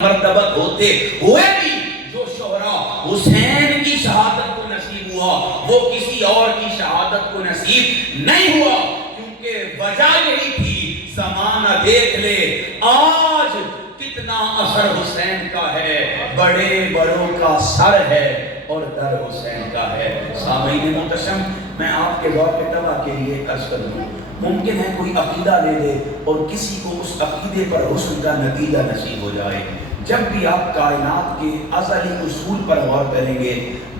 مرتبت ہوتے ہوئے بھی جو شہرا حسین کی شہادت کو نصیب ہوا وہ کسی اور کی شہادت کو نصیب نہیں ہوا، کیونکہ وجہ یہی تھی زمانہ دیکھ لے آج کتنا اثر حسین کا ہے، بڑے بڑوں کا سر ہے اور در حسین کا ہے۔ سامعین محتشم، میں آپ کے ذوق طبع کے لیے عرض کروں، ممکن ہے کوئی عقیدہ لے لے اور کسی کو اس عقیدے پر حسن کا نتیجہ نصیب ہو جائے۔ جب بھی آپ کائنات کے ازلی اصول پر غور کریں گے،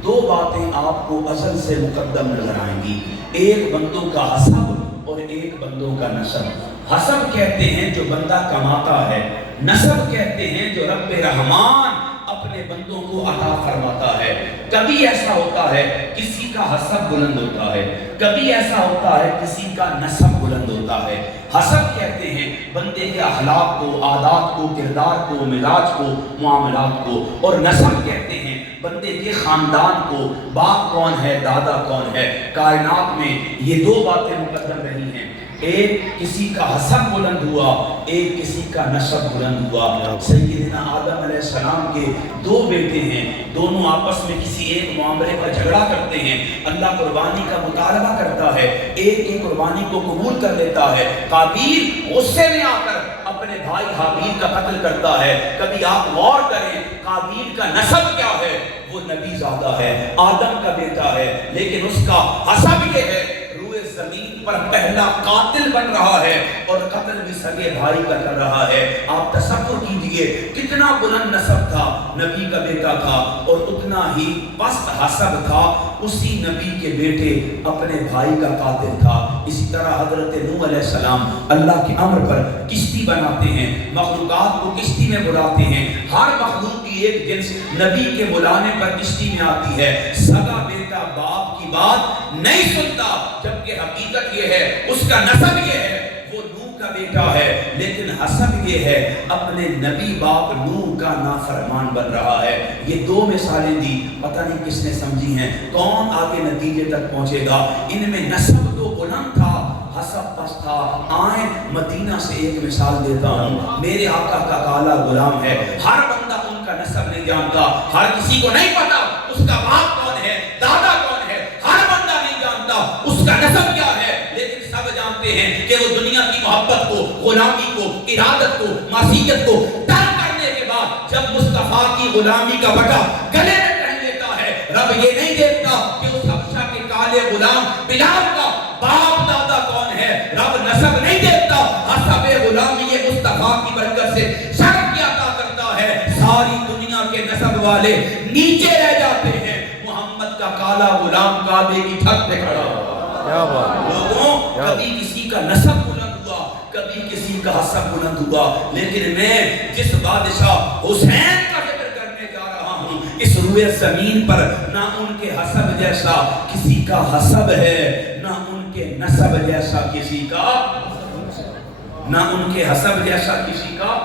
دو باتیں آپ کو ازل سے مقدم نظر آئیں گی، ایک بندوں کا حسب اور ایک بندوں کا نسب۔ حسب کہتے ہیں جو بندہ کماتا ہے، نسب کہتے ہیں جو رب رحمان اپنے بندوں کو عطا فرماتا ہے۔ کبھی ایسا ہوتا ہے کسی کا حسب بلند ہوتا ہے، کبھی ایسا ہوتا ہے کسی کا نسب بلند ہوتا ہے۔ حسب کہتے ہیں بندے کے اخلاق کو، عادات کو، کردار کو، مزاج کو، معاملات کو، اور نسب کہتے ہیں بندے کے خاندان کو، باپ کون ہے، دادا کون ہے۔ کائنات میں یہ دو باتیں مقدم رہی ہیں، ایک کسی کا حسب بلند ہوا، ایک کسی کا نسب بلند ہوا۔ سیدنا آدم علیہ السلام کے دو بیٹے ہیں، دونوں آپس میں کسی ایک معاملے پر جھگڑا کرتے ہیں، اللہ قربانی کا مطالبہ کرتا ہے، ایک کی قربانی کو قبول کر لیتا ہے۔ قابیل غصے میں آ کر اپنے بھائی حابیل کا قتل کرتا ہے۔ کبھی آپ غور کریں قابیل کا نسب کیا ہے، وہ نبی زادہ ہے، آدم کا بیٹا ہے، لیکن اس کا حسب یہ ہے زمین پر پہلا قاتل بن رہا ہے اور قتل بھی سگے بھائی کا کر رہا ہے۔ آپ تصور کیجئے کتنا بلند نسب تھا، نبی کا بیٹا تھا، اور اتنا ہی پست حسب تھا، اسی نبی کے بیٹے اپنے بھائی کا قاتل تھا۔ اسی طرح حضرت نوح علیہ السلام اللہ کے امر پر کشتی بناتے ہیں، مخلوقات کو کشتی میں بلاتے ہیں، ہر مخلوق کی ایک جنس نبی کے بلانے پر کشتی میں آتی ہے۔ سگا بیٹا باپ کی بات نہیں سنتا، جبکہ حقیقت یہ ہے اس کا نسب یہ ہے وہ نوح کا بیٹا ہے، لیکن حسب یہ ہے اپنے نبی باپ نوح کا نافرمان بن رہا ہے۔ یہ دو مثالیں دی، پتہ نہیں کس نے سمجھی ہیں، کون آگے نتیجے تک پہنچے گا۔ ان میں نسب تو بلند تھا، حسب پس تھا۔ آئیں مدینہ سے ایک مثال دیتا ہوں، میرے آقا کا کالا غلام ہے، ہر بندہ ان کا نسب نہیں جانتا، ہر کسی کو نہیں پتا اس کا باپ کون ہے، دادا کون ہے، ہر بندہ نہیں جانتا اس کا نسب کیا ہے، لیکن سب جانتے ہیں کہ وہ دنیا کی محبت کو، غلامی کو، ارادت کو، معصیت کو ترک کرنے کے بعد جب مصطفیٰ کی غلامی کا بٹا گلے میں پہن لیتا ہے، رب یہ نہیں دیکھتا کہ اس حبشہ کے کالے غلام بلال کا باپ دادا کون ہے، رب نسب نہیں دیکھتا، حسب غلامی یہ مصطفیٰ کی برکت سے شرف کی عطا کرتا ہے۔ ساری دنیا کے نسب والے نیچے رہ جاتے ہیں، محمد کا کالا غلام کعبے کی چھت پہ کھڑا ہوا۔ لوگوں کبھی کسی کا نسب بلند ہوا، کبھی کسی کا حسب بلند ہوا، لیکن میں جس بادشاہ حسین کا ذکر کرنے جا رہا ہوں، اس روئے زمین پر نہ ان کے حسب جیسا کسی کا حسب ہے، نہ ان کے نسب جیسا کسی کا، نہ ان کے حسب جیسا کسی کا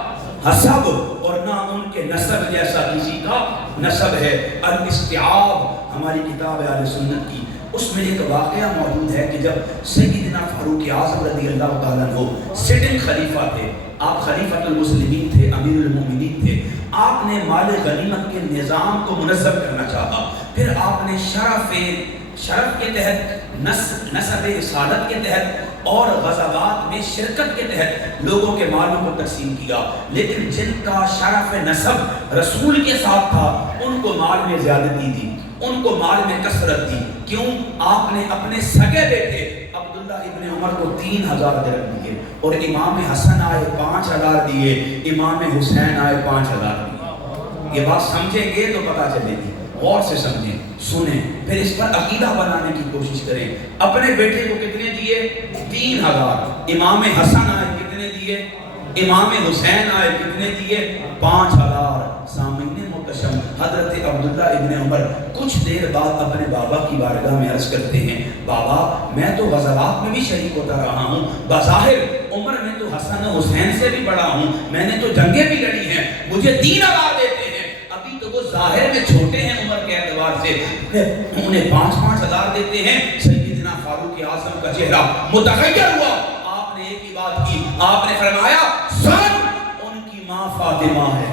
حسب اور نہ ان کے نسب جیسا کسی کا نسب ہے۔ الاستیعاب ہماری کتاب ہے اہل سنت کی، اس میں ایک واقعہ موجود ہے کہ جب سیدنا فاروق اعظم رضی اللہ تعالیٰ عنہ سٹنگ خلیفہ تھے، آپ خلیفۃ المسلمین تھے، امیر المومنین تھے، آپ نے مال غنیمت کے نظام کو منظم کرنا چاہا، پھر آپ نے شرف کے تحت، نسب رسالت کے تحت اور غزوات میں شرکت کے تحت لوگوں کے مالوں کو تقسیم کیا، لیکن جن کا شرف نسب رسول کے ساتھ تھا ان کو مال میں زیادتی دی، ان کو مال میں کثرت دی۔ کیوں؟ آپ نے اپنے سگے بیٹے عبداللہ ابن عمر کو 3000 درہم دیے، اور امام حسن آئے 5000 دیے، امام حسین آئے 5000 دیے۔ یہ بات سمجھیں گے تو پتہ چلے گی، غور سے سمجھیں، سنیں، پھر اس پر عقیدہ بنانے کی کوشش کریں۔ اپنے بیٹے کو کتنے دیے؟ 3000۔ امام حسن آئے کتنے دیے؟ امام حسین آئے کتنے دیے؟ 5000۔ سامعین محتشم، حضرت عبداللہ ابن عمر کچھ دیر بعد اپنے بابا کی بارگاہ میں عرض کرتے ہیں، بابا میں تو غزوات میں بھی شریک ہوتا رہا ہوں، بظاہر عمر میں تو حسن و حسین سے بھی بڑا ہوں، میں نے تو جنگیں بھی لڑی ہیں، مجھے 3000 دیتے ہیں، ابھی تو وہ ظاہر میں چھوٹے ہیں عمر کے اعتبار سے، انہیں 5-5 ہزار دیتے ہیں۔ سیدنا فاروق اعظم کا چہرہ متغیر ہوا، آپ نے ایک ہی بات کی، آپ نے فرمایا سن ان کی ماں فاطمہ ہے،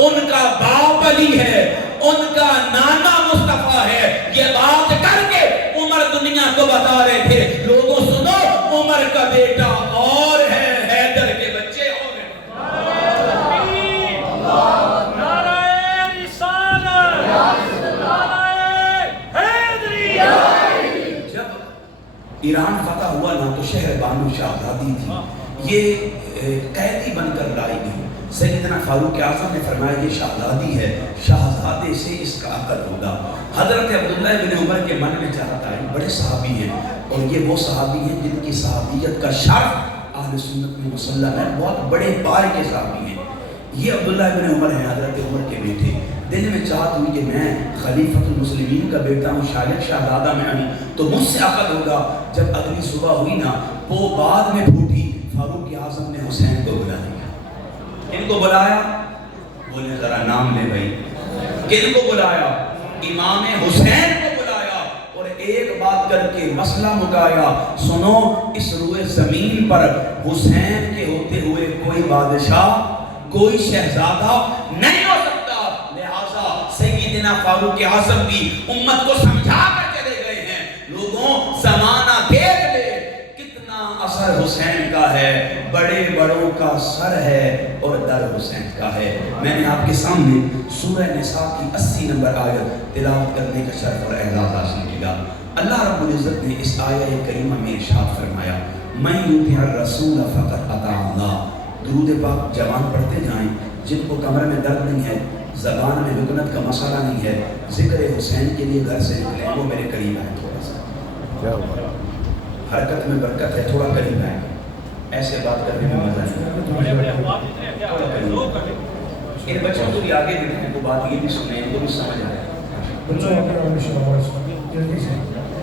ان کا باپ علی ہے، ان کا نانا مصطفیٰ ہے. یہ بات کر کے عمر دنیا کو بتا رہے تھے لوگوں سنو عمر کا بیٹا اور ہے، حیدر کے بچے اور ہیں. جب ایران فتح ہوا نا تو شہر بانو شہزادی تھی، یہ قیدی بن کر لائی گئی. سیدنا فاروق اعظم نے فرمایا یہ شہزادی ہے، شہزادے سے اس کا عقد ہوگا. حضرت عبداللہ بن عمر کے من میں چاہتا ہے، بڑے صحابی ہیں اور یہ وہ صحابی ہیں جن کی صحابیت کا شرف اہل سنت میں مسلم ہے، بہت بڑے پائے کے صحابی ہیں. یہ عبداللہ بن عمر ہیں، حضرت عمر کے بیٹے. دل میں چاہت ہوئی کہ میں خلیفۃ المسلمین کا بیٹا ہوں، شاید شہزادہ میں ہوں تو مجھ سے عقد ہوگا. جب اگلی صبح ہوئی نا وہ بعد میں پھوٹی. فاروق اعظم نے حسین کو بلا دیا. ان کو بلایا، بولے ذرا نام لے بھائی. کن کو بلایا؟ امام حسین کو بلایا اور ایک بات کر کے مسئلہ مکایا. سنو اس روئے زمین پر حسین کے ہوتے ہوئے کوئی بادشاہ کوئی شہزادہ نہیں ہو سکتا. لہذا سیدنا فاروق اعظم بھی امت کو سمجھا کر چلے گئے ہیں لوگوں زمانہ دیکھ لے کتنا اثر حسین کا ہے، بڑے بڑوں کا سر ہے اور در حسین کا ہے. میں نے آپ کے سامنے سورہ نساء کی 80 نمبر آیت تلاوت کرنے کا شرف اور اعزاز حاصل کیا. اللہ رب العزت نے اس آیہ کریمہ میں ارشاد فرمایا من یطع الرسول فقد اطاع اللہ. درود پاک جوان پڑھتے جائیں جن کو کمر میں درد نہیں ہے، زبان میں لکنت کا مسئلہ نہیں ہے، ذکر حسین کے لیے گھر سے نکلیں وہ میرے قریب آئیں. تھوڑا سا حرکت میں برکت ہے، تھوڑا قریب آئیں. ایسے بات کرنے میں مزہ نہیں. ان بچوں کو بھی آگے بڑھیں تو بات یہ بھی سنیں، ان کو بھی سمجھ آئے.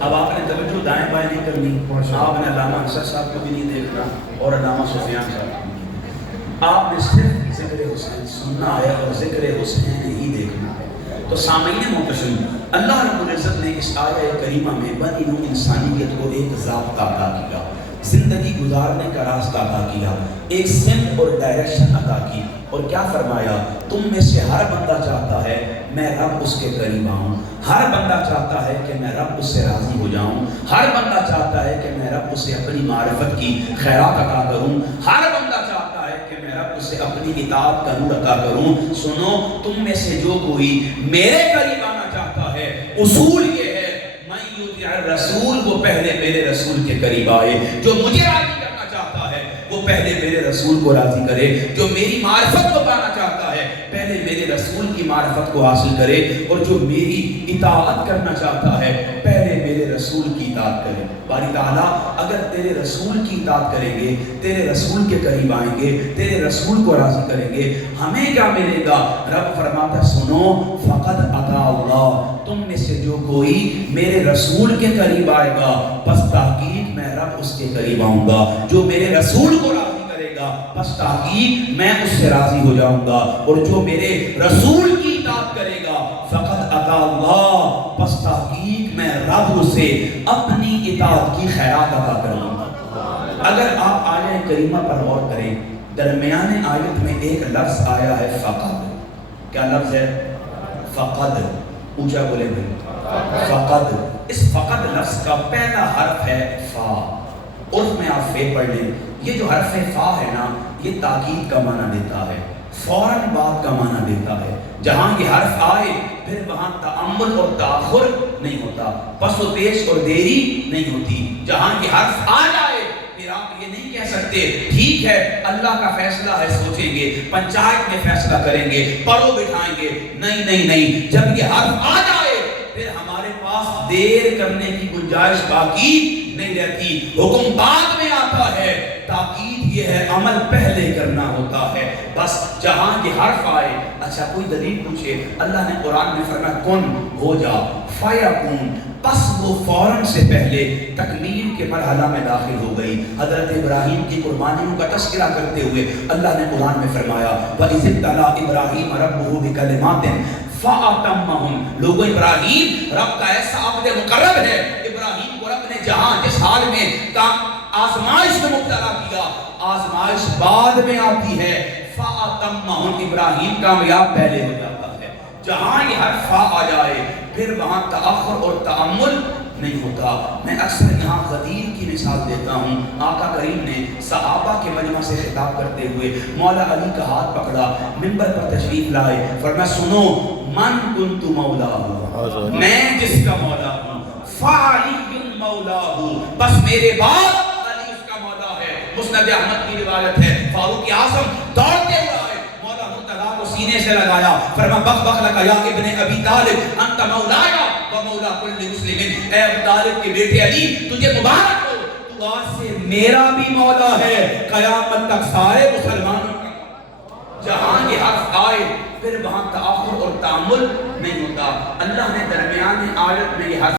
اب آپ نے توجہ دائیں بائیں نہیں کرنی. آپ نے علامہ انصر صاحب کو بھی نہیں دیکھنا اور علامہ سفیان صاحب کو بھی نہیں دیکھنا. آپ نے صرف ذکر حسین سننا ہے اور ذکر حسین ہی دیکھنا ہے. تو سامعین محترم، اللہ رب العزت نے اس آیہ کریمہ میں بنی نوع انسانیت کو ایک ضابطہ عطا کیا، زندگی گزارنے کا راستہ عطا کیا، ایک سمت اور ڈائریکشن عطا کی. اور کیا فرمایا؟ تم میں سے ہر بندہ چاہتا ہے میں رب اس کے قریب آؤں، ہر بندہ چاہتا ہے کہ میں رب اس سے راضی ہو جاؤں، ہر بندہ چاہتا ہے کہ میں رب اس سے اپنی معرفت کی خیرات عطا کروں، ہر بندہ چاہتا ہے کہ میں رب اس سے اپنی اطاعت کا نور عطا کروں. سنو تم میں سے جو کوئی میرے قریب آنا چاہتا ہے اصول یہ ہے من یطع الرسول، وہ پہلے میرے رسول کے قریب آئے. جو مجھے راضی کرنا چاہتا ہے وہ پہلے میرے رسول کو راضی کرے. جو میری معرفت کو پانا چاہتا ہے پہلے میرے رسول کی معرفت کو حاصل کرے. اور جو میری اطاعت کرنا چاہتا ہے پہلے میرے رسول کی اطاعت کرے. باری تعالیٰ اگر تیرے رسول کی اطاعت کریں گے، تیرے رسول کے قریب آئیں گے، تیرے رسول کو راضی کریں گے، ہمیں کیا ملے گا؟ رب فرماتا سنو فقد اطاع اللہ، تم میں سے جو کوئی میرے رسول کے قریب آئے گا پس تحقیق میں رب اس کے قریب آؤں گا. جو میرے رسول کو راضی کرے گا پس تحقیق میں اس سے راضی ہو جاؤں گا. اور جو میرے رسول کی اطاعت کرے گا فقد اطاع اللہ، پس تحقیق میں رب اسے اپنی اطاعت کی خیرات عطا کروں گا. اگر آپ آیہ کریمہ پر غور کریں، درمیان آیت میں ایک لفظ آیا ہے فقد. کیا لفظ ہے؟ فقد. اونچا بولے بھائی، فقد. اس فقد لفظ کا پہلا حرف ہے فا. عرف میں آپ فے پڑھ لیں. یہ جو حرف فا ہے نا یہ تاکید کا معنی دیتا ہے، فوراً بات کا معنی دیتا ہے. جہاں یہ حرف آئے پھر وہاں تأمل اور تاخر نہیں ہوتا، پس و پیش اور دیری نہیں ہوتی. جہاں یہ حرف آ جائے پھر آپ یہ نہیں کہہ سکتے ٹھیک ہے اللہ کا فیصلہ ہے، سوچیں گے، پنچایت میں فیصلہ کریں گے، پرو بٹھائیں گے. نہیں نہیں نہیں، جب یہ حرف آ جائے پھر ہمارے پاس دیر کرنے کی گنجائش باقی نہیں رہتی. حکم بعد میں آتا ہے، تاکید یہ ہے عمل پہلے کرنا ہوتا ہے. بس جہاں یہ حرف آئے. اچھا کوئی دلیل پوچھے؟ اللہ نے قرآن میں فرمایا کن ہو جا فیکون، پس وہ فوراً سے پہلے تکمیل کے مرحلہ میں داخل ہو گئی. حضرت ابراہیم کی قربانیوں کا تذکرہ کرتے ہوئے اللہ نے قرآن میں فرمایا وَإِذِ ابْتَلَىٰ إِبْرَاهِيمَ رَبُّهُ بِكَلِمَاتٍ فَأَتَمَّهُنَّ. لوگوں ابراہیم رب کا ایسا عبد مقرب ہے، ابراہیم کو رب نے جہاں جس حال میں آزمائش میں مبتلا کیا، آزمائش بعد میں آتی ہے. فَأَتَمَّهُ ابراہیم کامیاب پہلے ہو جاتا ہے. جہاں یہ حرف فا آ جائے پھر وہاں تاخر اور تعمل نہیں ہوتا. میں اکثر یہاں غدیر کی مثال دیتا ہوں. آقا کریم نے صحابہ کے مجمع سے خطاب کرتے ہوئے مولا علی کا ہاتھ پکڑا, منبر پر تشریف لائے, فرمایا سنو, من کنت مولاہ, میں جس کا مولا ہوں, فعلی مولاہ, بس میرے بعد علی اس کا مولا ہے. مسند احمد کی روایت ہے, فاروق اعظم دوڑتے ہوئے آئے, مولا مرتضیٰ کو سینے سے لگایا, فرمایا بخ بخ لک یا ابن ابی طالب انت مولایا و مولا کل مسلم. اے ابو طالب کے بیٹے علی, تجھے مبارک ہو, تو آج سے میرا بھی مولا ہے, قیامت تک سارے مسلمانوں کا. جہاں یہ حرف آئے پھر وہاں تاخر اور تعمل نہیں ہوتا. اللہ نے درمیان آیت میں یہ حرف